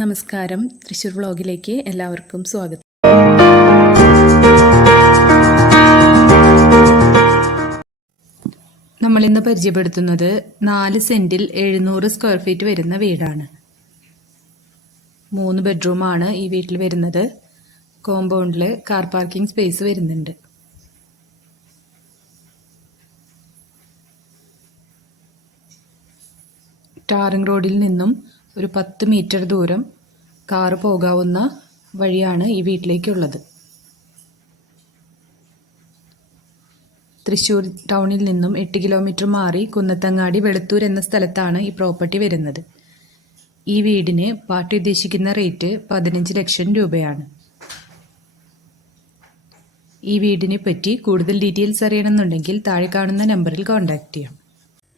നമസ്കാരം. തൃശ്ശൂർ വ്ളോഗിലേക്ക് എല്ലാവർക്കും സ്വാഗതം. നമ്മൾ ഇന്ന് പരിചയപ്പെടുത്തുന്നത് നാല് സെന്റിൽ എഴുന്നൂറ് സ്ക്വയർ ഫീറ്റ് വരുന്ന വീടാണ്. മൂന്ന് ബെഡ്റൂമാണ് ഈ വീട്ടിൽ വരുന്നത്. കോമ്പൗണ്ടിൽ കാർ പാർക്കിംഗ് സ്പേസ് വരുന്നുണ്ട്. ടാറിംഗ് റോഡിൽ നിന്നും ഒരു പത്ത് മീറ്റർ ദൂരം കാറ് പോകാവുന്ന വഴിയാണ് ഈ വീട്ടിലേക്കുള്ളത്. തൃശ്ശൂർ ടൗണിൽ നിന്നും എട്ട് കിലോമീറ്റർ മാറി കുന്നത്തങ്ങാടി വെളുത്തൂർ എന്ന സ്ഥലത്താണ് ഈ പ്രോപ്പർട്ടി വരുന്നത്. ഈ വീടിന് പാർട്ടി ഉദ്ദേശിക്കുന്ന റേറ്റ് പതിനഞ്ച് ലക്ഷം രൂപയാണ്. ഈ വീടിനെ പറ്റി കൂടുതൽ ഡീറ്റെയിൽസ് അറിയണമെന്നുണ്ടെങ്കിൽ താഴെ കാണുന്ന നമ്പറിൽ കോൺടാക്റ്റ് ചെയ്യാം.